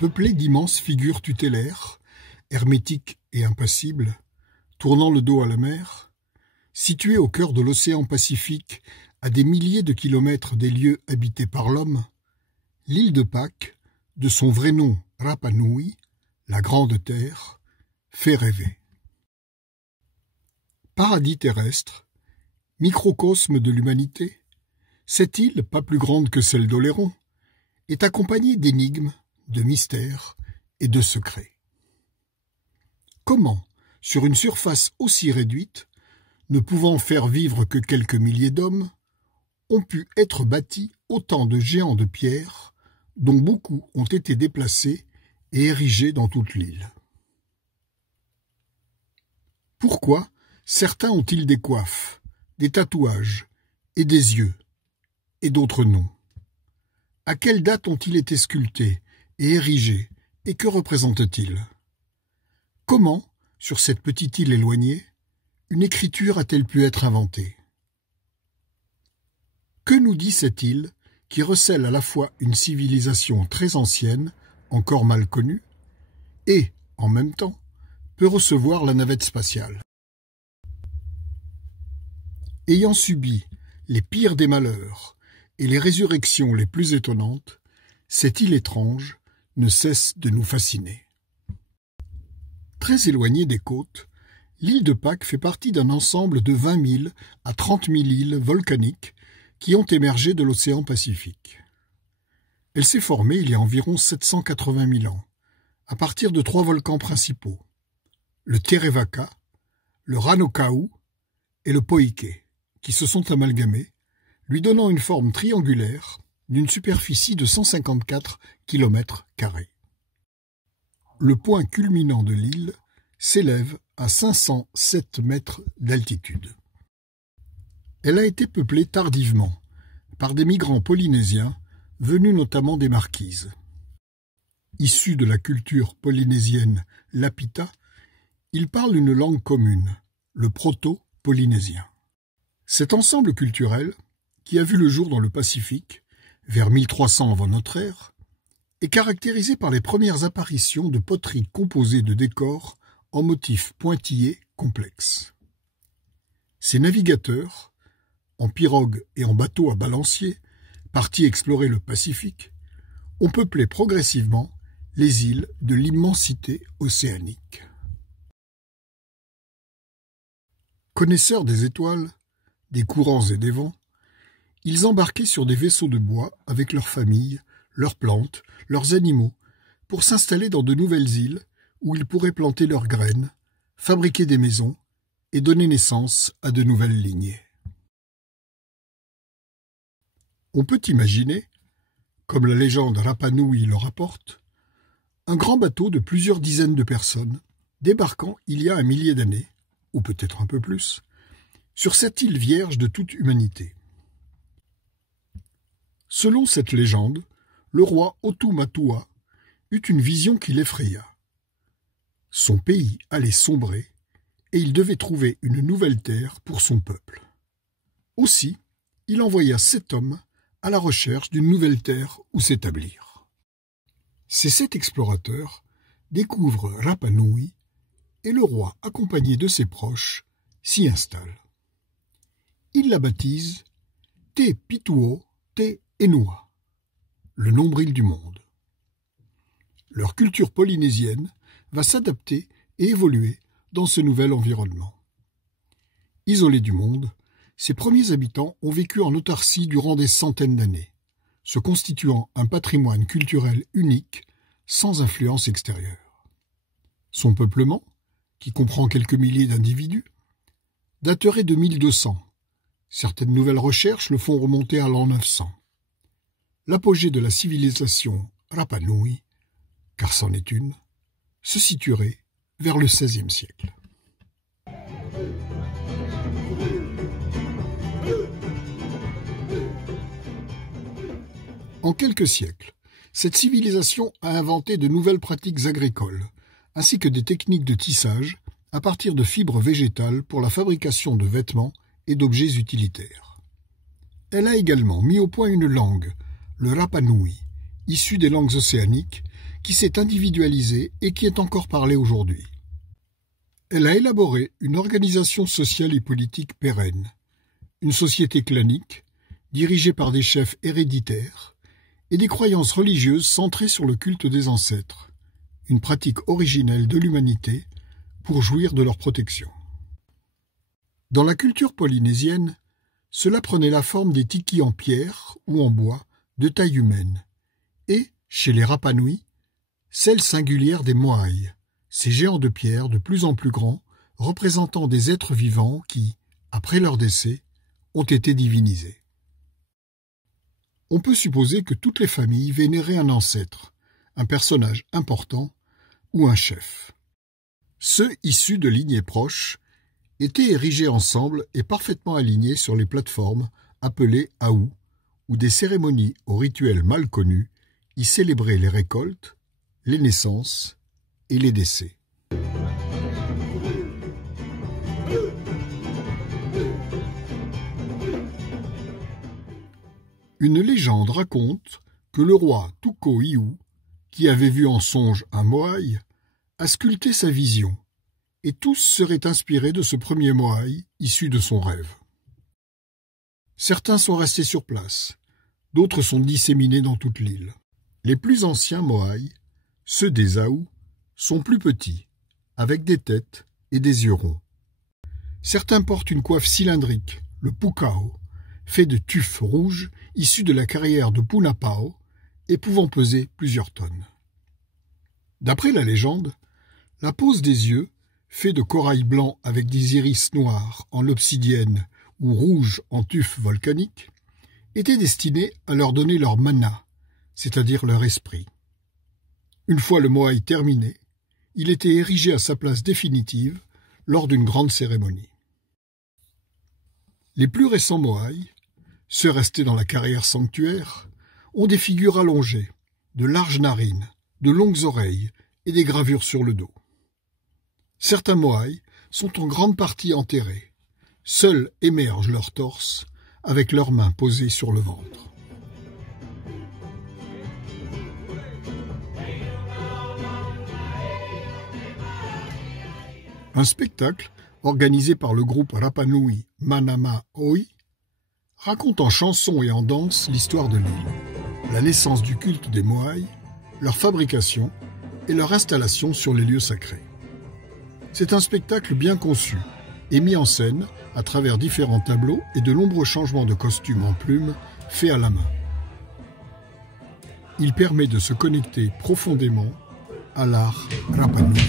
peuplée d'immenses figures tutélaires, hermétiques et impassibles, tournant le dos à la mer, située au cœur de l'océan Pacifique, à des milliers de kilomètres des lieux habités par l'homme, l'île de Pâques, de son vrai nom Rapa Nui, la Grande Terre, fait rêver. Paradis terrestre, microcosme de l'humanité, cette île, pas plus grande que celle d'Oléron, est accompagnée d'énigmes, de mystères et de secrets. Comment, sur une surface aussi réduite, ne pouvant faire vivre que quelques milliers d'hommes, ont pu être bâtis autant de géants de pierre, dont beaucoup ont été déplacés et érigés dans toute l'île? Pourquoi certains ont-ils des coiffes, des tatouages et des yeux, et d'autres non? À quelle date ont-ils été sculptés et érigés, et que représentent-ils? Comment, sur cette petite île éloignée, une écriture a-t-elle pu être inventée? Que nous dit cette île qui recèle à la fois une civilisation très ancienne, encore mal connue, et, en même temps, peut recevoir la navette spatiale? Ayant subi les pires des malheurs et les résurrections les plus étonnantes, cette île étrange ne cesse de nous fasciner. Très éloignée des côtes, l'île de Pâques fait partie d'un ensemble de 20 000 à 30 000 îles volcaniques qui ont émergé de l'océan Pacifique. Elle s'est formée il y a environ 780 000 ans, à partir de 3 volcans principaux, le Terevaka, le Ranokau et le Poike, qui se sont amalgamés, lui donnant une forme triangulaire d'une superficie de 154 km². Le point culminant de l'île s'élève à 507 mètres d'altitude. Elle a été peuplée tardivement par des migrants polynésiens venus notamment des Marquises. Issus de la culture polynésienne Lapita, ils parlent une langue commune, le proto-polynésien. Cet ensemble culturel, qui a vu le jour dans le Pacifique, vers 1300 avant notre ère, est caractérisé par les premières apparitions de poteries composées de décors en motifs pointillés complexes. Ces navigateurs, en pirogue et en bateau à balancier, partis explorer le Pacifique, ont peuplé progressivement les îles de l'immensité océanique. Connaisseurs des étoiles, des courants et des vents, ils embarquaient sur des vaisseaux de bois avec leurs familles, leurs plantes, leurs animaux, pour s'installer dans de nouvelles îles où ils pourraient planter leurs graines, fabriquer des maisons et donner naissance à de nouvelles lignées. On peut imaginer, comme la légende Rapa Nui le rapporte, un grand bateau de plusieurs dizaines de personnes débarquant il y a 1 millier d'années, ou peut-être un peu plus, sur cette île vierge de toute humanité. Selon cette légende, le roi Otumatua eut une vision qui l'effraya. Son pays allait sombrer et il devait trouver une nouvelle terre pour son peuple. Aussi, il envoya 7 hommes à la recherche d'une nouvelle terre où s'établir. Ces 7 explorateurs découvrent Rapa Nui et le roi, accompagné de ses proches, s'y installe. Ils la baptisent Te Pituo Te Enua, le nombril du monde. Leur culture polynésienne va s'adapter et évoluer dans ce nouvel environnement. Isolés du monde, ces premiers habitants ont vécu en autarcie durant des centaines d'années, se constituant un patrimoine culturel unique, sans influence extérieure. Son peuplement, qui comprend quelques milliers d'individus, daterait de 1200. Certaines nouvelles recherches le font remonter à l'an 900. L'apogée de la civilisation Rapa Nui, car c'en est une, se situerait vers le XVIe siècle. En quelques siècles, cette civilisation a inventé de nouvelles pratiques agricoles, ainsi que des techniques de tissage à partir de fibres végétales pour la fabrication de vêtements et d'objets utilitaires. Elle a également mis au point une langue, le Rapa Nui, issue des langues océaniques, qui s'est individualisée et qui est encore parlée aujourd'hui. Elle a élaboré une organisation sociale et politique pérenne, une société clanique, dirigée par des chefs héréditaires, et des croyances religieuses centrées sur le culte des ancêtres, une pratique originelle de l'humanité pour jouir de leur protection. Dans la culture polynésienne, cela prenait la forme des tikis en pierre ou en bois de taille humaine, et, chez les Rapa Nui, celle singulière des Moai, ces géants de pierre de plus en plus grands, représentant des êtres vivants qui, après leur décès, ont été divinisés. On peut supposer que toutes les familles vénéraient un ancêtre, un personnage important ou un chef. Ceux issus de lignées proches étaient érigés ensemble et parfaitement alignés sur les plateformes appelées aou, où des cérémonies aux rituels mal connus y célébraient les récoltes, les naissances et les décès. Une légende raconte que le roi Tuko Iu, qui avait vu en songe un Moai, a sculpté sa vision, et tous seraient inspirés de ce premier Moai issu de son rêve. Certains sont restés sur place, d'autres sont disséminés dans toute l'île. Les plus anciens Moai, ceux des Aou, sont plus petits, avec des têtes et des yeux ronds. Certains portent une coiffe cylindrique, le pukao, fait de tuf rouge issu de la carrière de Punapao et pouvant peser plusieurs tonnes. D'après la légende, la pose des yeux, fait de corail blanc avec des iris noirs en l'obsidienne ou rouge en tuf volcanique, était destinée à leur donner leur mana, c'est-à-dire leur esprit. Une fois le Moai terminé, il était érigé à sa place définitive lors d'une grande cérémonie. Les plus récents Moai, ceux restés dans la carrière sanctuaire, ont des figures allongées, de larges narines, de longues oreilles et des gravures sur le dos. Certains Moai sont en grande partie enterrés. Seuls émergent leurs torses, avec leurs mains posées sur le ventre. Un spectacle organisé par le groupe Rapa Nui Manama Oi raconte en chansons et en danse l'histoire de l'île, la naissance du culte des Moai, leur fabrication et leur installation sur les lieux sacrés. C'est un spectacle bien conçu et mis en scène à travers différents tableaux et de nombreux changements de costumes en plumes faits à la main. Il permet de se connecter profondément à l'art Rapa Nui.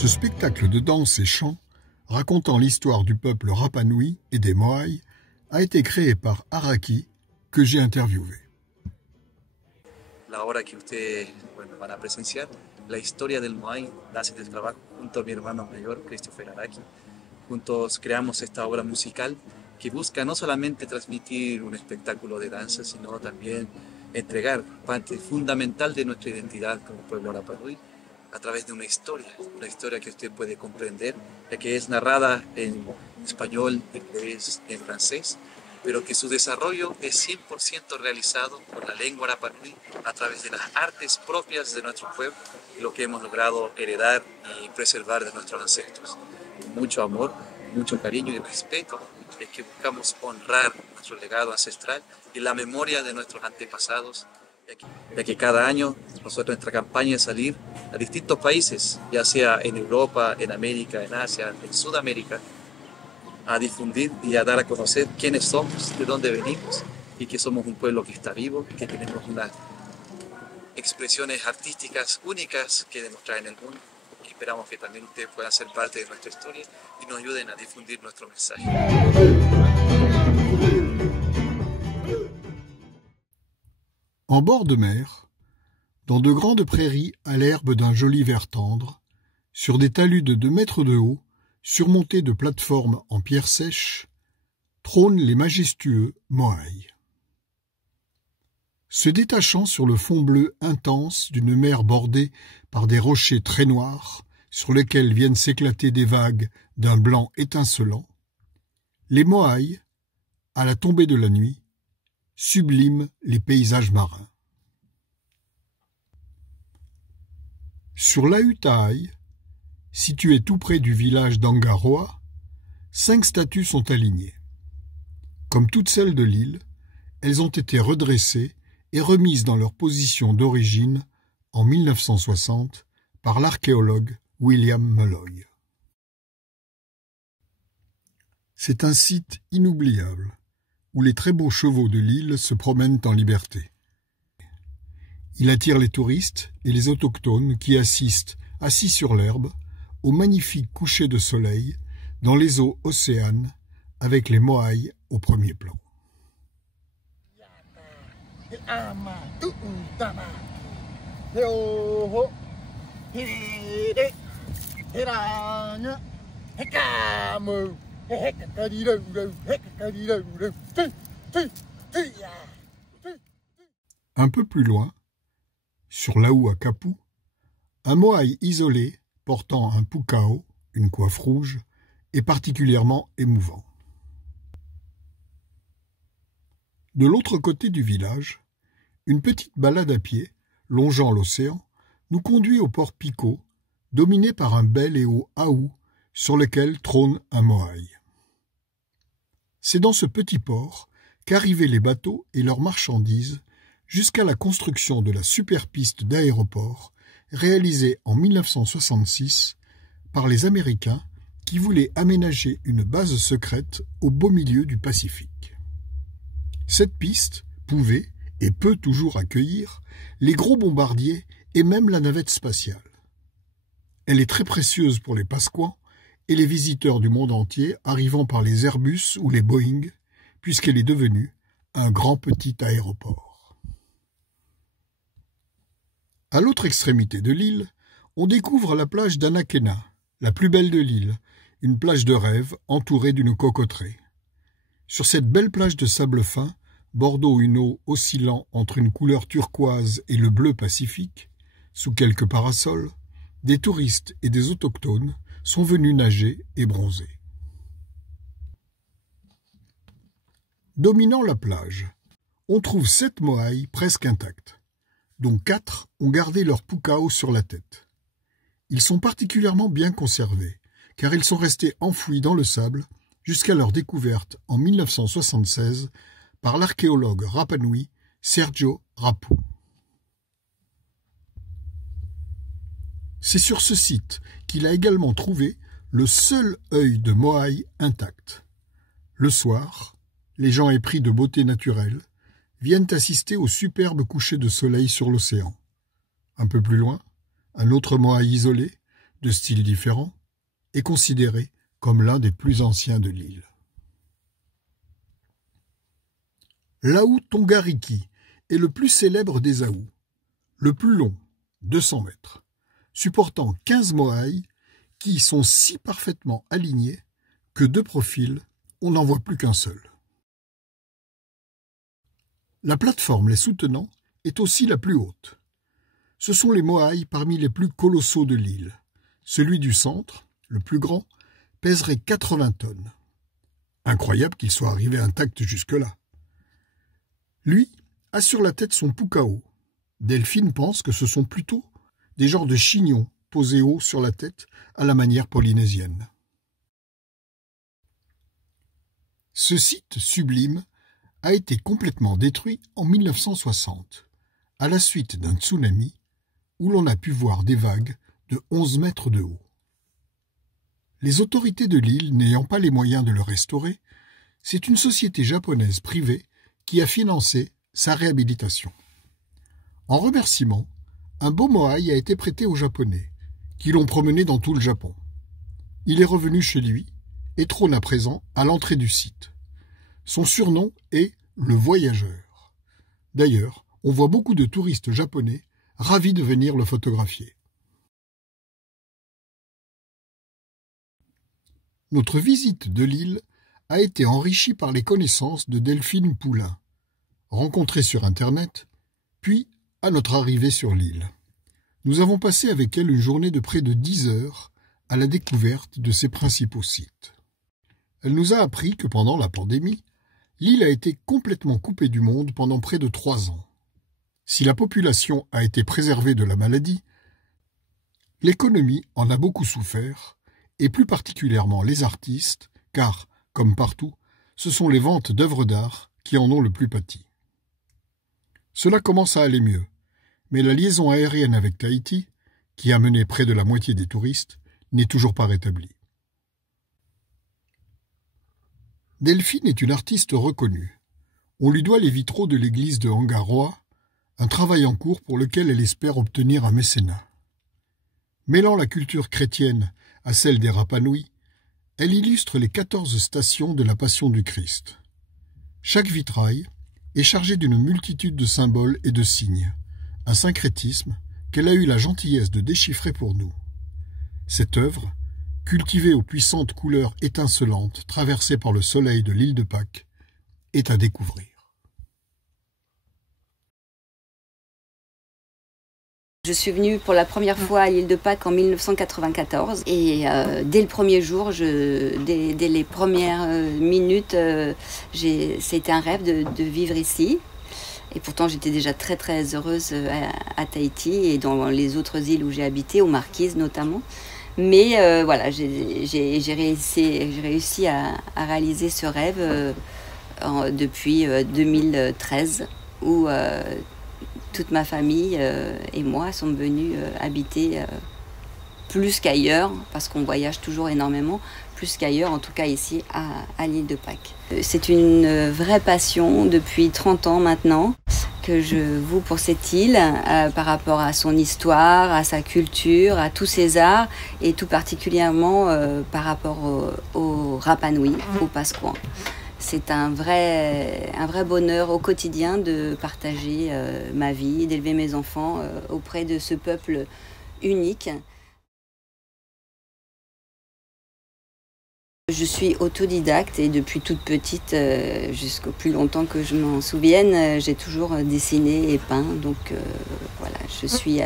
Ce spectacle de danse et chant, racontant l'histoire du peuple Rapa Nui et des Moai, a été créé par Araki, que j'ai interviewé. La hora que ustedes van a presenciar, la historia del Moai nace del trabajo junto a mi hermano mayor, Christopher Araki. Juntos creamos esta obra musical que busca no solamente transmitir un espectáculo de danza, sino también entregar parte fundamental de nuestra identidad como pueblo Rapa Nui, a través de una historia que usted puede comprender, ya que es narrada en español, inglés, en francés, pero que su desarrollo es 100% realizado por la lengua Rapa Nui a través de las artes propias de nuestro pueblo y lo que hemos logrado heredar y preservar de nuestros ancestros. Con mucho amor, mucho cariño y respeto es que buscamos honrar nuestro legado ancestral y la memoria de nuestros antepasados, ya que cada año nuestra campaña es salir a distintos países, ya sea en Europa, en América, en Asia, en Sudamérica, a difundir y a dar a conocer quiénes somos, de dónde venimos y que somos un pueblo que está vivo, que tenemos unas expresiones artísticas únicas que demostrar en el mundo. Y esperamos que también ustedes puedan ser parte de nuestra historia y nos ayuden a difundir nuestro mensaje. En bord de mer, dans de grandes prairies à l'herbe d'un joli vert tendre, sur des talus de 2 mètres de haut, surmontés de plateformes en pierre sèche, trônent les majestueux Moai. Se détachant sur le fond bleu intense d'une mer bordée par des rochers très noirs, sur lesquels viennent s'éclater des vagues d'un blanc étincelant, les Moai, à la tombée de la nuit, subliment les paysages marins. Sur l'Autaï, situé tout près du village d'Angaroa, 5 statues sont alignées. Comme toutes celles de l'île, elles ont été redressées et remises dans leur position d'origine en 1960 par l'archéologue William Mulloy. C'est un site inoubliable, où les très beaux chevaux de l'île se promènent en liberté. Il attire les touristes et les autochtones qui assistent, assis sur l'herbe, au magnifique coucher de soleil dans les eaux océanes avec les Moai au premier plan. Un peu plus loin, sur l'Auakapu, un Moai isolé portant un pukao, une coiffe rouge, est particulièrement émouvant. De l'autre côté du village, une petite balade à pied, longeant l'océan, nous conduit au port Pico, dominé par un bel et haut aou sur lequel trône un Moai. C'est dans ce petit port qu'arrivaient les bateaux et leurs marchandises jusqu'à la construction de la superpiste d'aéroport réalisée en 1966 par les Américains qui voulaient aménager une base secrète au beau milieu du Pacifique. Cette piste pouvait et peut toujours accueillir les gros bombardiers et même la navette spatiale. Elle est très précieuse pour les Pasquans et les visiteurs du monde entier arrivant par les Airbus ou les Boeing, puisqu'elle est devenue un grand petit aéroport. À l'autre extrémité de l'île, on découvre la plage d'Anakena, la plus belle de l'île, une plage de rêve entourée d'une cocoterie. Sur cette belle plage de sable fin, bordant une eau oscillant entre une couleur turquoise et le bleu pacifique, sous quelques parasols, des touristes et des autochtones sont venus nager et bronzer. Dominant la plage, on trouve 7 Moai presque intacts, dont 4 ont gardé leur pukao sur la tête. Ils sont particulièrement bien conservés, car ils sont restés enfouis dans le sable jusqu'à leur découverte en 1976 par l'archéologue Rapa Nui Sergio Rapu. C'est sur ce site qu'il a également trouvé le seul œil de Moai intact. Le soir, les gens épris de beauté naturelle viennent assister au superbe coucher de soleil sur l'océan. Un peu plus loin, un autre Moai isolé, de style différent, est considéré comme l'un des plus anciens de l'île. L'Aou Tongariki est le plus célèbre des Aous, le plus long, 200 mètres, supportant 15 Moai qui sont si parfaitement alignés que de profil, on n'en voit plus qu'un seul. La plateforme les soutenant est aussi la plus haute. Ce sont les moaïs parmi les plus colossaux de l'île. Celui du centre, le plus grand, pèserait 80 tonnes. Incroyable qu'il soit arrivé intact jusque-là. Lui a sur la tête son pukao. Delphine pense que ce sont plutôt des genres de chignons posés haut sur la tête à la manière polynésienne. Ce site sublime a été complètement détruit en 1960, à la suite d'un tsunami où l'on a pu voir des vagues de 11 mètres de haut. Les autorités de l'île n'ayant pas les moyens de le restaurer, c'est une société japonaise privée qui a financé sa réhabilitation. En remerciement, un beau moaï a été prêté aux Japonais, qui l'ont promené dans tout le Japon. Il est revenu chez lui et trône à présent à l'entrée du site. Son surnom est le Voyageur. D'ailleurs, on voit beaucoup de touristes japonais ravis de venir le photographier. Notre visite de l'île a été enrichie par les connaissances de Delphine Poulain, rencontrée sur Internet, puis à notre arrivée sur l'île. Nous avons passé avec elle une journée de près de 10 heures à la découverte de ses principaux sites. Elle nous a appris que pendant la pandémie, l'île a été complètement coupée du monde pendant près de 3 ans. Si la population a été préservée de la maladie, l'économie en a beaucoup souffert, et plus particulièrement les artistes, car, comme partout, ce sont les ventes d'œuvres d'art qui en ont le plus pâti. Cela commence à aller mieux, mais la liaison aérienne avec Tahiti, qui a mené près de la moitié des touristes, n'est toujours pas rétablie. Delphine est une artiste reconnue. On lui doit les vitraux de l'église de Angaroa, un travail en cours pour lequel elle espère obtenir un mécénat. Mêlant la culture chrétienne à celle des Rapa Nui, elle illustre les 14 stations de la Passion du Christ. Chaque vitrail est chargé d'une multitude de symboles et de signes, un syncrétisme qu'elle a eu la gentillesse de déchiffrer pour nous. Cette œuvre, cultivée aux puissantes couleurs étincelantes traversées par le soleil de l'île de Pâques, est à découvrir. Je suis venue pour la première fois à l'île de Pâques en 1994 et dès le premier jour, dès les premières minutes, c'était un rêve de vivre ici. Et pourtant, j'étais déjà très très heureuse à Tahiti et dans les autres îles où j'ai habité, aux Marquises notamment. Mais voilà, j'ai réussi à réaliser ce rêve depuis 2013 où toute ma famille et moi sommes venus habiter plus qu'ailleurs, parce qu'on voyage toujours énormément, plus qu'ailleurs, en tout cas ici à l'île de Pâques. C'est une vraie passion depuis 30 ans maintenant que je voue pour cette île par rapport à son histoire, à sa culture, à tous ses arts et tout particulièrement par rapport au Rapa Nui, au Pasquan. C'est un vrai bonheur au quotidien de partager ma vie, d'élever mes enfants auprès de ce peuple unique. Je suis autodidacte et depuis toute petite, jusqu'au plus longtemps que je m'en souvienne, j'ai toujours dessiné et peint. Donc voilà, je suis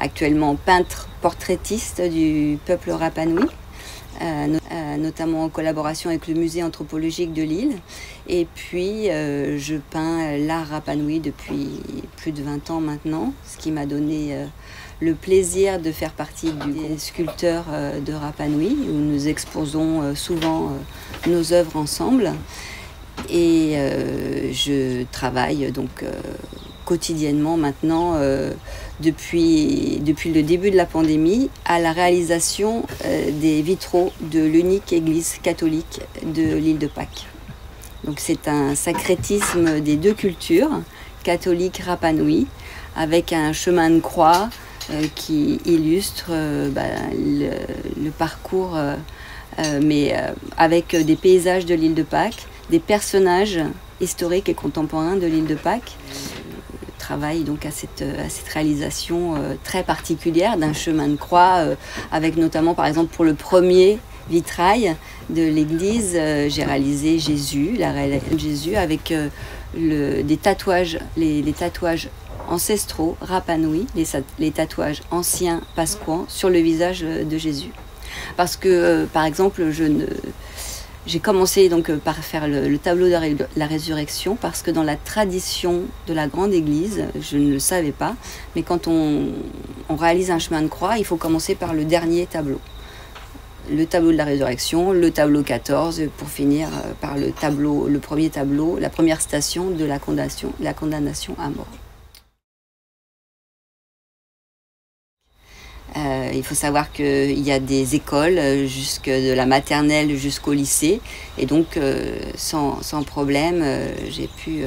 actuellement peintre portraitiste du peuple Rapa Nui. Notamment en collaboration avec le musée anthropologique de l'île. Et puis, je peins l'art Rapa Nui depuis plus de 20 ans maintenant, ce qui m'a donné le plaisir de faire partie des sculpteurs de Rapa Nui, où nous exposons souvent nos œuvres ensemble. Et je travaille donc quotidiennement maintenant, depuis le début de la pandémie, à la réalisation des vitraux de l'unique église catholique de l'île de Pâques. Donc c'est un syncrétisme des deux cultures, catholique Rapa Nui, avec un chemin de croix qui illustre le parcours, mais avec des paysages de l'île de Pâques, des personnages historiques et contemporains de l'île de Pâques. Travaille donc à cette réalisation très particulière d'un chemin de croix, avec notamment par exemple pour le premier vitrail de l'église, j'ai réalisé Jésus, la réalisation de Jésus avec des tatouages, les tatouages ancestraux Rapa Nui, les tatouages anciens pasquans sur le visage de Jésus. Parce que, par exemple, j'ai commencé donc par faire le tableau de la résurrection parce que dans la tradition de la grande église, je ne le savais pas, mais quand on réalise un chemin de croix, il faut commencer par le dernier tableau. Le tableau de la résurrection, le tableau 14, pour finir par le premier tableau, la première station de la condamnation à mort. Il faut savoir qu'il y a des écoles, de la maternelle jusqu'au lycée, et donc sans problème, j'ai pu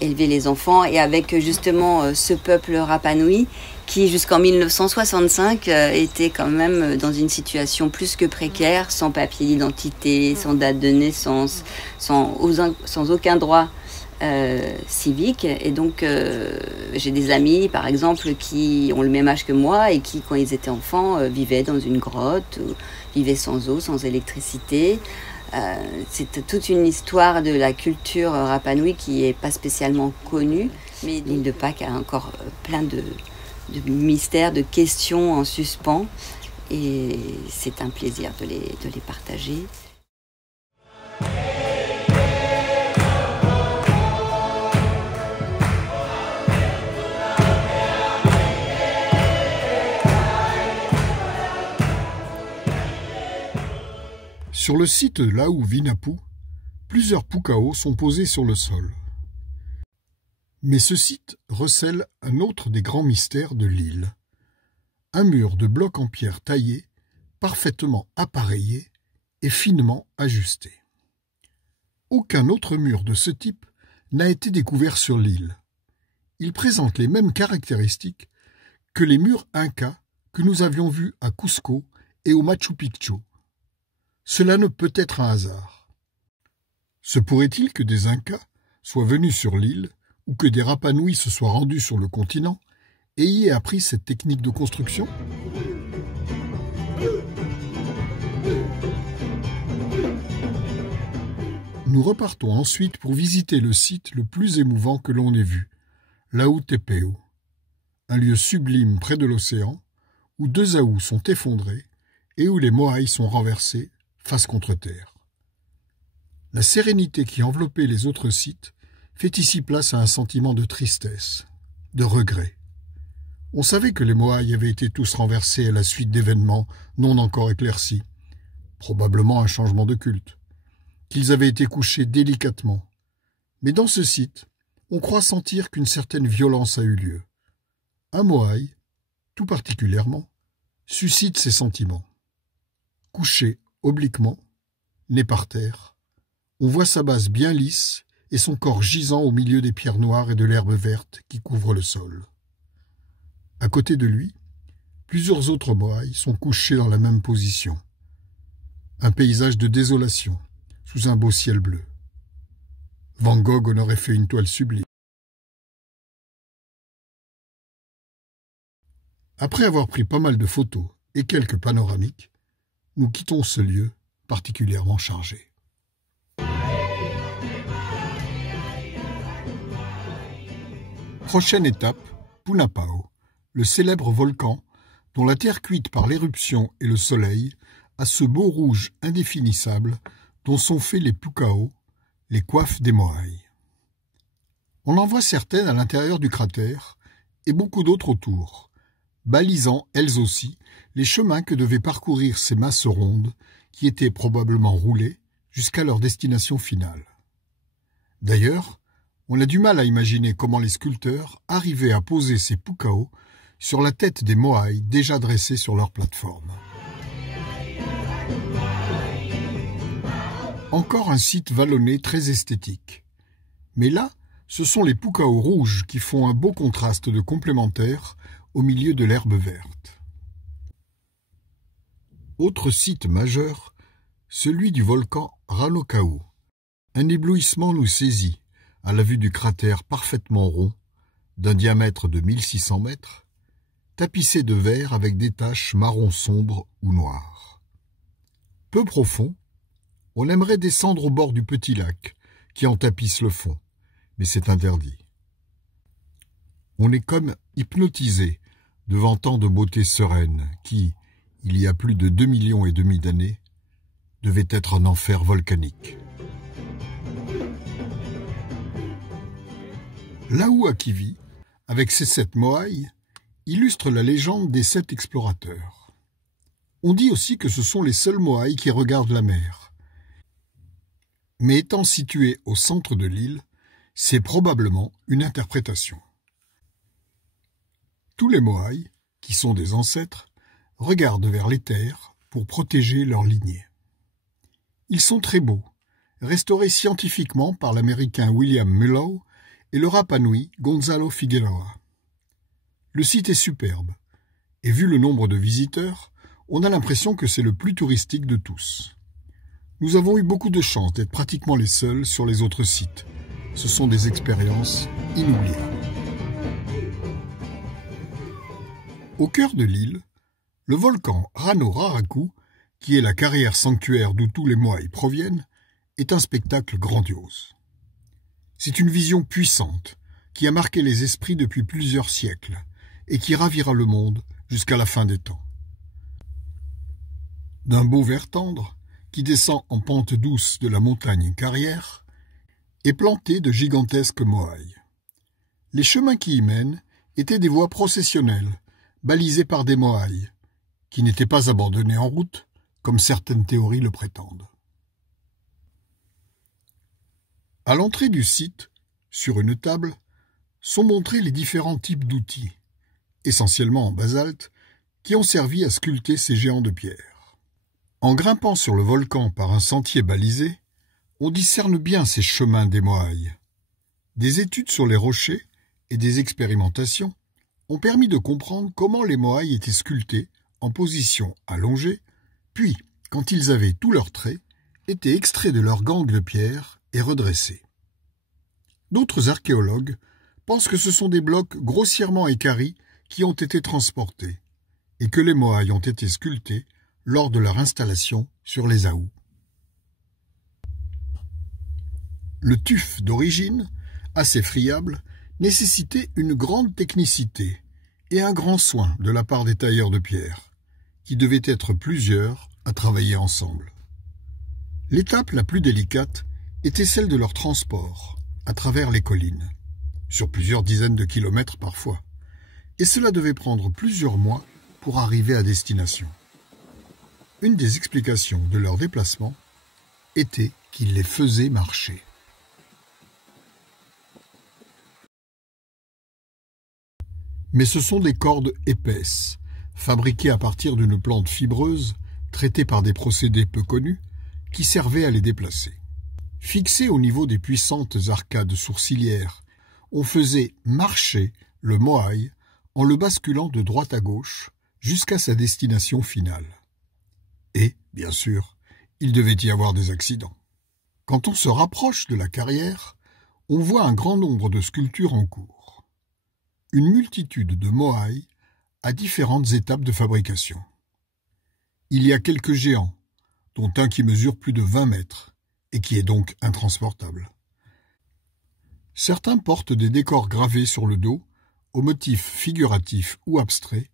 élever les enfants, et avec justement ce peuple Rapa Nui, qui jusqu'en 1965 était quand même dans une situation plus que précaire, sans papier d'identité, sans date de naissance, sans aucun droit civique. Et donc j'ai des amis par exemple qui ont le même âge que moi et qui, quand ils étaient enfants, vivaient dans une grotte, vivaient sans eau, sans électricité. C'est toute une histoire de la culture Rapa Nui qui n'est pas spécialement connue, mais l'île de Pâques a encore plein de mystères, de questions en suspens, et c'est un plaisir de les partager. Sur le site de Lau Vinapu, plusieurs pukao sont posés sur le sol. Mais ce site recèle un autre des grands mystères de l'île. Un mur de blocs en pierre taillés, parfaitement appareillé et finement ajusté. Aucun autre mur de ce type n'a été découvert sur l'île. Il présente les mêmes caractéristiques que les murs incas que nous avions vus à Cusco et au Machu Picchu. Cela ne peut être un hasard. Se pourrait-il que des Incas soient venus sur l'île ou que des Rapa Nui se soient rendus sur le continent et y aient appris cette technique de construction? Nous repartons ensuite pour visiter le site le plus émouvant que l'on ait vu, Lau Tepeu, un lieu sublime près de l'océan où 2 aous sont effondrés et où les moaïs sont renversés face contre terre. La sérénité qui enveloppait les autres sites fait ici place à un sentiment de tristesse, de regret. On savait que les moaïs avaient été tous renversés à la suite d'événements non encore éclaircis, probablement un changement de culte, qu'ils avaient été couchés délicatement. Mais dans ce site, on croit sentir qu'une certaine violence a eu lieu. Un moaï, tout particulièrement, suscite ces sentiments. Couché obliquement, né par terre, on voit sa base bien lisse et son corps gisant au milieu des pierres noires et de l'herbe verte qui couvrent le sol. À côté de lui, plusieurs autres moaïs sont couchés dans la même position. Un paysage de désolation, sous un beau ciel bleu. Van Gogh en aurait fait une toile sublime. Après avoir pris pas mal de photos et quelques panoramiques, nous quittons ce lieu particulièrement chargé. Prochaine étape, Punapao, le célèbre volcan dont la terre cuite par l'éruption et le soleil a ce beau rouge indéfinissable dont sont faits les pukao, les coiffes des moaïs. On en voit certaines à l'intérieur du cratère et beaucoup d'autres autour, balisant, elles aussi, les chemins que devaient parcourir ces masses rondes qui étaient probablement roulées jusqu'à leur destination finale. D'ailleurs, on a du mal à imaginer comment les sculpteurs arrivaient à poser ces pukao sur la tête des moaïs déjà dressés sur leur plateforme. Encore un site vallonné très esthétique. Mais là, ce sont les pukao rouges qui font un beau contraste de complémentaire au milieu de l'herbe verte. Autre site majeur, celui du volcan Ranokau. Un éblouissement nous saisit à la vue du cratère parfaitement rond, d'un diamètre de 1600 mètres, tapissé de vert avec des taches marron sombre ou noires. Peu profond, on aimerait descendre au bord du petit lac qui en tapisse le fond, mais c'est interdit. On est comme hypnotisé devant tant de beauté sereine qui, il y a plus de 2,5 millions d'années, devait être un enfer volcanique. Laou-Akivi, avec ses 7 moaïs, illustre la légende des 7 explorateurs. On dit aussi que ce sont les seuls moaïs qui regardent la mer. Mais étant situé au centre de l'île, c'est probablement une interprétation. Tous les moaïs, qui sont des ancêtres, regardent vers les terres pour protéger leur lignée. Ils sont très beaux, restaurés scientifiquement par l'Américain William Mullow et le Rapanui Gonzalo Figueroa. Le site est superbe, et vu le nombre de visiteurs, on a l'impression que c'est le plus touristique de tous. Nous avons eu beaucoup de chance d'être pratiquement les seuls sur les autres sites. Ce sont des expériences inoubliables. Au cœur de l'île, le volcan Rano Raraku, qui est la carrière sanctuaire d'où tous les moaïs proviennent, est un spectacle grandiose. C'est une vision puissante qui a marqué les esprits depuis plusieurs siècles et qui ravira le monde jusqu'à la fin des temps. D'un beau vert tendre qui descend en pente douce de la montagne Carrière est planté de gigantesques moaïs. Les chemins qui y mènent étaient des voies processionnelles balisées par des moaïs qui n'étaient pas abandonnés en route comme certaines théories le prétendent. À l'entrée du site, sur une table, sont montrés les différents types d'outils, essentiellement en basalte, qui ont servi à sculpter ces géants de pierre. En grimpant sur le volcan par un sentier balisé, on discerne bien ces chemins des moaïs. Des études sur les rochers et des expérimentations ont permis de comprendre comment les moaïs étaient sculptés en position allongée, puis, quand ils avaient tous leurs traits, étaient extraits de leurs gangs de pierre et redressés. D'autres archéologues pensent que ce sont des blocs grossièrement équarris qui ont été transportés et que les moaïs ont été sculptés lors de leur installation sur les Aous. Le tuf d'origine, assez friable, nécessitait une grande technicité et un grand soin de la part des tailleurs de pierre, qui devaient être plusieurs à travailler ensemble. L'étape la plus délicate était celle de leur transport à travers les collines, sur plusieurs dizaines de kilomètres parfois, et cela devait prendre plusieurs mois pour arriver à destination. Une des explications de leur déplacement était qu'ils les faisaient marcher. Mais ce sont des cordes épaisses, fabriquées à partir d'une plante fibreuse, traitée par des procédés peu connus, qui servaient à les déplacer. Fixés au niveau des puissantes arcades sourcilières, on faisait marcher le moaï en le basculant de droite à gauche jusqu'à sa destination finale. Et, bien sûr, il devait y avoir des accidents. Quand on se rapproche de la carrière, on voit un grand nombre de sculptures en cours. Une multitude de moaïs à différentes étapes de fabrication. Il y a quelques géants, dont un qui mesure plus de 20 mètres et qui est donc intransportable. Certains portent des décors gravés sur le dos, aux motifs figuratifs ou abstraits,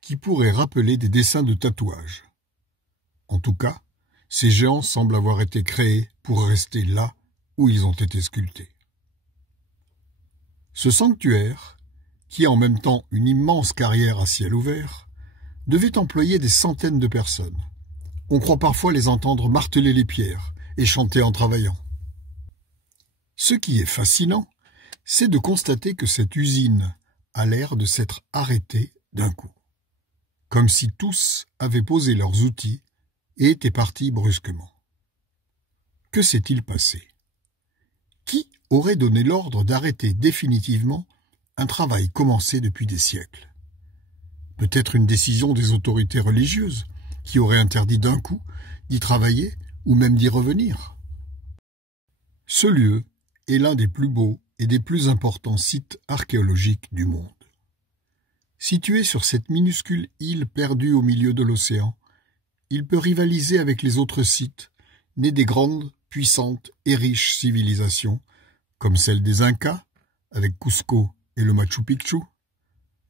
qui pourraient rappeler des dessins de tatouage. En tout cas, ces géants semblent avoir été créés pour rester là où ils ont été sculptés. Ce sanctuaire, qui est en même temps une immense carrière à ciel ouvert, devait employer des centaines de personnes. On croit parfois les entendre marteler les pierres et chanter en travaillant. Ce qui est fascinant, c'est de constater que cette usine a l'air de s'être arrêtée d'un coup, comme si tous avaient posé leurs outils et étaient partis brusquement. Que s'est-il passé? Qui aurait donné l'ordre d'arrêter définitivement un travail commencé depuis des siècles? Peut-être une décision des autorités religieuses qui aurait interdit d'un coup d'y travailler ou même d'y revenir. Ce lieu est l'un des plus beaux et des plus importants sites archéologiques du monde. Situé sur cette minuscule île perdue au milieu de l'océan, il peut rivaliser avec les autres sites nés des grandes, puissantes et riches civilisations, comme celle des Incas, avec Cusco et le Machu Picchu,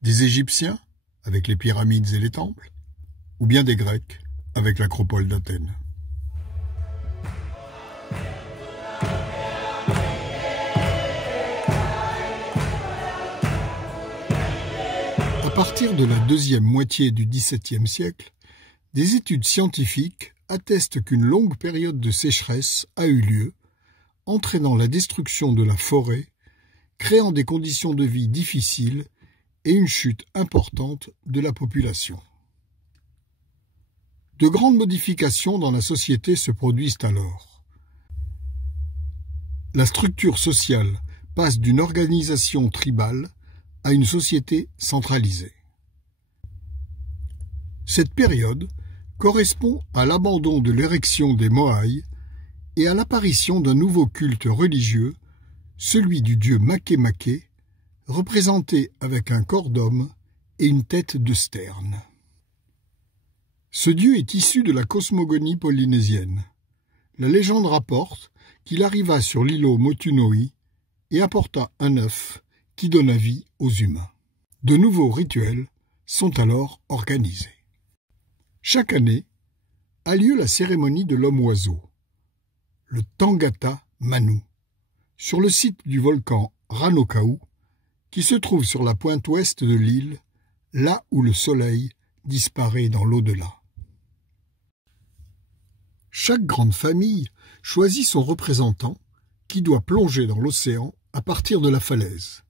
des Égyptiens avec les pyramides et les temples, ou bien des Grecs avec l'acropole d'Athènes. À partir de la deuxième moitié du XVIIe siècle, des études scientifiques attestent qu'une longue période de sécheresse a eu lieu, entraînant la destruction de la forêt, créant des conditions de vie difficiles et une chute importante de la population. De grandes modifications dans la société se produisent alors. La structure sociale passe d'une organisation tribale à une société centralisée. Cette période correspond à l'abandon de l'érection des Moai et à l'apparition d'un nouveau culte religieux, celui du dieu Makemake, représenté avec un corps d'homme et une tête de sterne. Ce dieu est issu de la cosmogonie polynésienne. La légende rapporte qu'il arriva sur l'îlot Motunoi et apporta un œuf qui donna vie aux humains. De nouveaux rituels sont alors organisés. Chaque année a lieu la cérémonie de l'homme-oiseau, le Tangata Manu, sur le site du volcan Ranokau, qui se trouve sur la pointe ouest de l'île, là où le soleil disparaît dans l'au-delà. Chaque grande famille choisit son représentant qui doit plonger dans l'océan à partir de la falaise,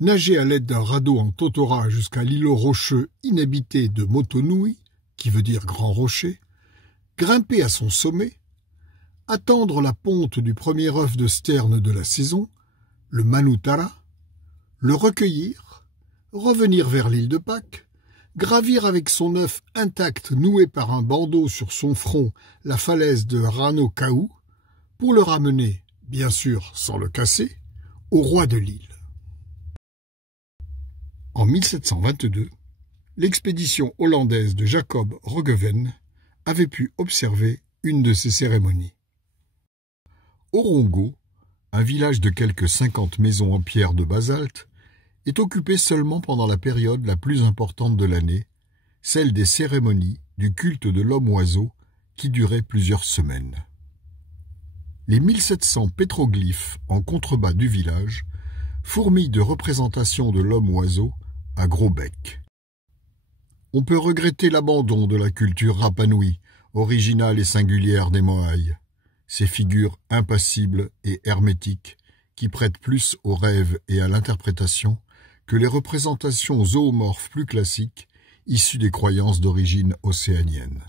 nager à l'aide d'un radeau en totora jusqu'à l'îlot rocheux inhabité de Motonui, qui veut dire grand rocher, grimper à son sommet, attendre la ponte du premier œuf de sterne de la saison, le Manutara, le recueillir, revenir vers l'île de Pâques, gravir avec son œuf intact noué par un bandeau sur son front la falaise de Ranokau, pour le ramener, bien sûr sans le casser, au roi de l'île. En 1722, l'expédition hollandaise de Jacob Roggeveen avait pu observer une de ces cérémonies. Orongo, un village de quelques 50 maisons en pierre de basalte, est occupé seulement pendant la période la plus importante de l'année, celle des cérémonies du culte de l'homme-oiseau qui durait plusieurs semaines. Les 1700 pétroglyphes en contrebas du village fourmillent de représentations de l'homme-oiseau à gros bec. On peut regretter l'abandon de la culture Rapanui, originale et singulière des Moai, ces figures impassibles et hermétiques qui prêtent plus au rêve et à l'interprétation que les représentations zoomorphes plus classiques issues des croyances d'origine océanienne.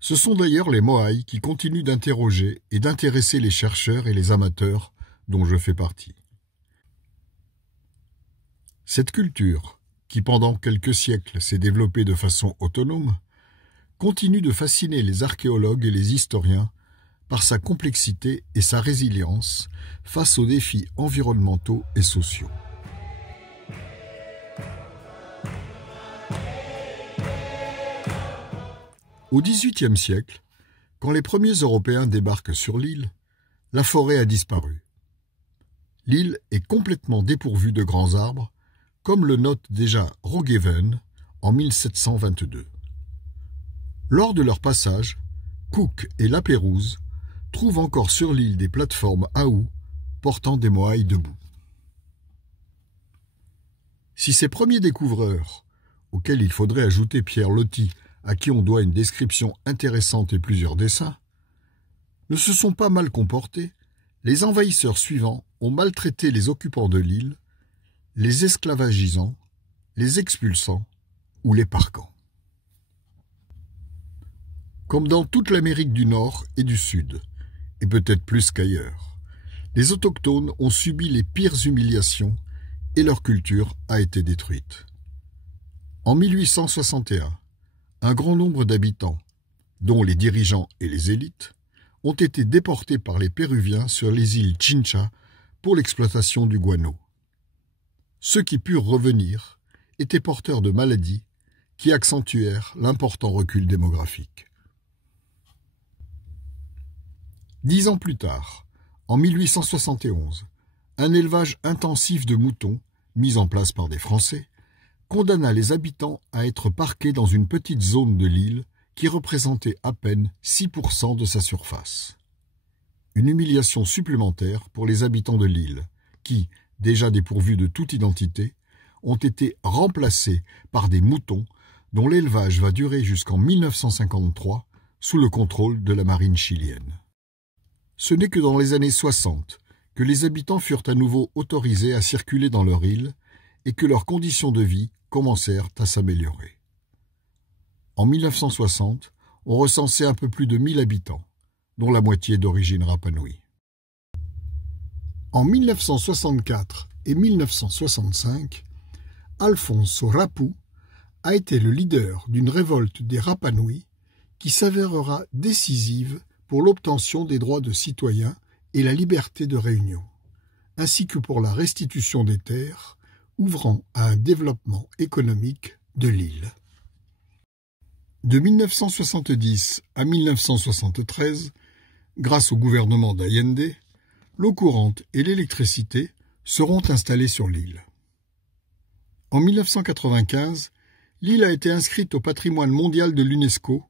Ce sont d'ailleurs les Moai qui continuent d'interroger et d'intéresser les chercheurs et les amateurs dont je fais partie. Cette culture, qui pendant quelques siècles s'est développée de façon autonome, continue de fasciner les archéologues et les historiens par sa complexité et sa résilience face aux défis environnementaux et sociaux. Au XVIIIe siècle, quand les premiers Européens débarquent sur l'île, la forêt a disparu. L'île est complètement dépourvue de grands arbres, comme le note déjà Roggeveen en 1722. Lors de leur passage, Cook et Lapérouse trouvent encore sur l'île des plateformes à houx portant des Moai debout. Si ces premiers découvreurs, auxquels il faudrait ajouter Pierre Loti, à qui on doit une description intéressante et plusieurs dessins, ne se sont pas mal comportés, les envahisseurs suivants ont maltraité les occupants de l'île, les esclavagisant, les expulsant ou les parquant. Comme dans toute l'Amérique du Nord et du Sud, et peut-être plus qu'ailleurs, les autochtones ont subi les pires humiliations et leur culture a été détruite. En 1861, un grand nombre d'habitants, dont les dirigeants et les élites, ont été déportés par les Péruviens sur les îles Chincha pour l'exploitation du guano. Ceux qui purent revenir étaient porteurs de maladies qui accentuèrent l'important recul démographique. 10 ans plus tard, en 1871, un élevage intensif de moutons mise en place par des Français, condamna les habitants à être parqués dans une petite zone de l'île qui représentait à peine 6% de sa surface. Une humiliation supplémentaire pour les habitants de l'île, qui, déjà dépourvus de toute identité, ont été remplacés par des moutons dont l'élevage va durer jusqu'en 1953 sous le contrôle de la marine chilienne. Ce n'est que dans les années 60 que les habitants furent à nouveau autorisés à circuler dans leur île et que leurs conditions de vie commencèrent à s'améliorer. En 1960, on recensait un peu plus de 1000 habitants, dont la moitié d'origine Rapanui. En 1964 et 1965, Alfonso Rapu a été le leader d'une révolte des Rapanui qui s'avérera décisive pour l'obtention des droits de citoyens et la liberté de réunion, ainsi que pour la restitution des terres, ouvrant à un développement économique de l'île. De 1970 à 1973, grâce au gouvernement d'Allende, l'eau courante et l'électricité seront installées sur l'île. En 1995, l'île a été inscrite au patrimoine mondial de l'UNESCO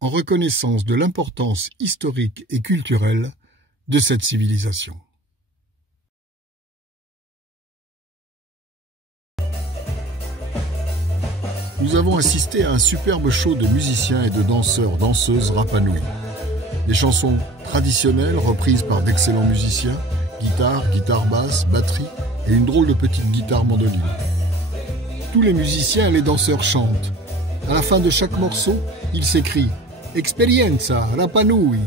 en reconnaissance de l'importance historique et culturelle de cette civilisation. Nous avons assisté à un superbe show de musiciens et de danseurs-danseuses Rapanui. Des chansons traditionnelles reprises par d'excellents musiciens, guitare basse, batterie et une drôle de petite guitare mandoline. Tous les musiciens et les danseurs chantent. À la fin de chaque morceau, il s'écrie « Experienza Rapanui ».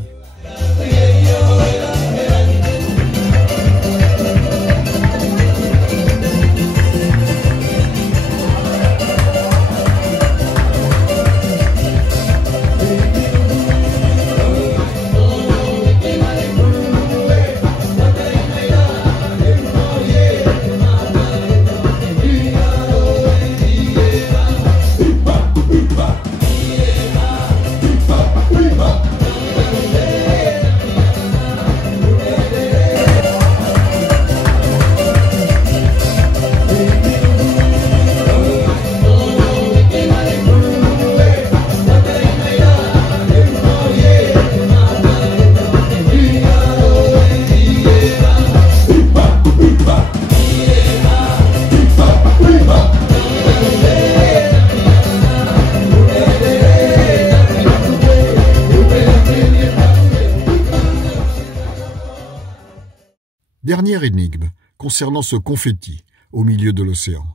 Dernière énigme concernant ce confetti au milieu de l'océan.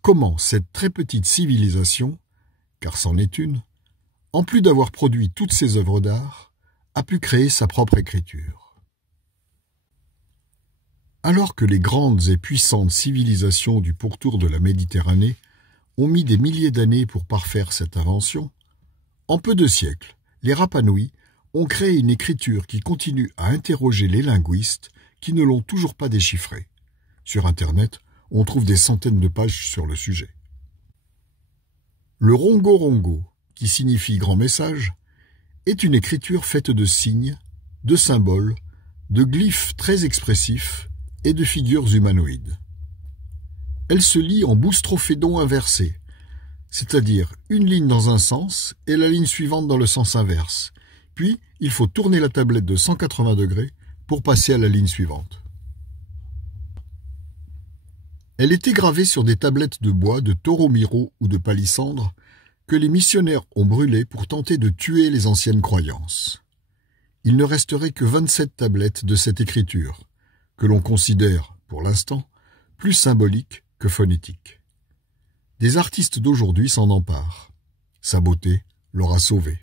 Comment cette très petite civilisation, car c'en est une, en plus d'avoir produit toutes ses œuvres d'art, a pu créer sa propre écriture? Alors que les grandes et puissantes civilisations du pourtour de la Méditerranée ont mis des milliers d'années pour parfaire cette invention, en peu de siècles, les Rapanui ont créé une écriture qui continue à interroger les linguistes qui ne l'ont toujours pas déchiffrée. Sur Internet, on trouve des centaines de pages sur le sujet. Le rongo-rongo, qui signifie grand message, est une écriture faite de signes, de symboles, de glyphes très expressifs et de figures humanoïdes. Elle se lit en boustrophédon inversé, c'est-à-dire une ligne dans un sens et la ligne suivante dans le sens inverse. Puis, il faut tourner la tablette de 180 degrés pour passer à la ligne suivante. Elle était gravée sur des tablettes de bois de Toromiro ou de palissandre que les missionnaires ont brûlées pour tenter de tuer les anciennes croyances. Il ne resterait que 27 tablettes de cette écriture, que l'on considère, pour l'instant, plus symbolique que phonétique. Des artistes d'aujourd'hui s'en emparent. Sa beauté l'aura sauvée.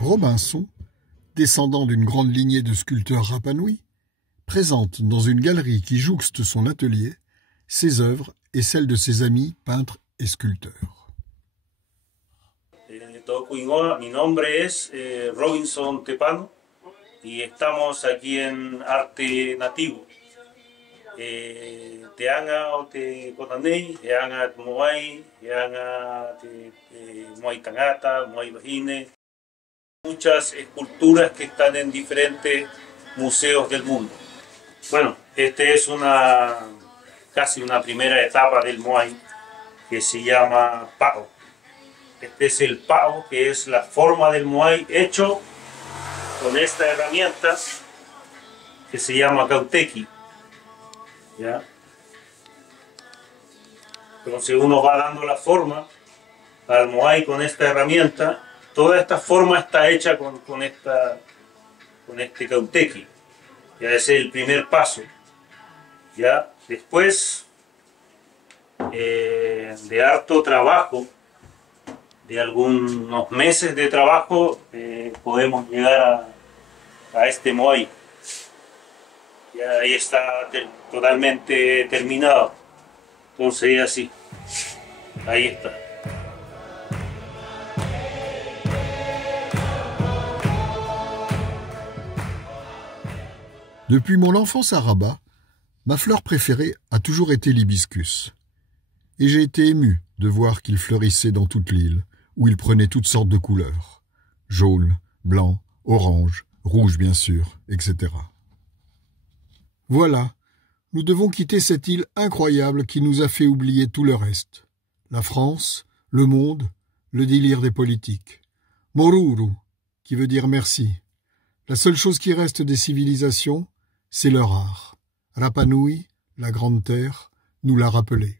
Robinson, descendant d'une grande lignée de sculpteurs Rapanui, présente dans une galerie qui jouxte son atelier ses œuvres et celles de ses amis peintres et sculpteurs. Mi nombre es Robinson Tepano y estamos aquí en Arte Nativo. Te anga o te conanei, te anga moai, te anga te moai tangata, moai bahine. Muchas esculturas que están en diferentes museos del mundo. Bueno, este es casi una primera etapa del Moai que se llama pao. Este es el pao, que es la forma del Moai hecho con esta herramienta que se llama kauteki. ¿Ya? Entonces uno va dando la forma al Moai con esta herramienta. Toda esta forma está hecha con este kauteki. Ya ese es el primer paso. Ya después de harto trabajo, de algunos meses de trabajo, podemos llegar a este Moai. Ya ahí está totalmente terminado. Entonces así, ahí está. Depuis mon enfance à Rabat, ma fleur préférée a toujours été l'hibiscus. Et j'ai été ému de voir qu'il fleurissait dans toute l'île, où il prenait toutes sortes de couleurs. Jaune, blanc, orange, rouge bien sûr, etc. Voilà, nous devons quitter cette île incroyable qui nous a fait oublier tout le reste. La France, le monde, le délire des politiques. Moruru, qui veut dire merci. La seule chose qui reste des civilisations, c'est leur art. Rapa Nui, la Grande Terre, nous l'a rappelé.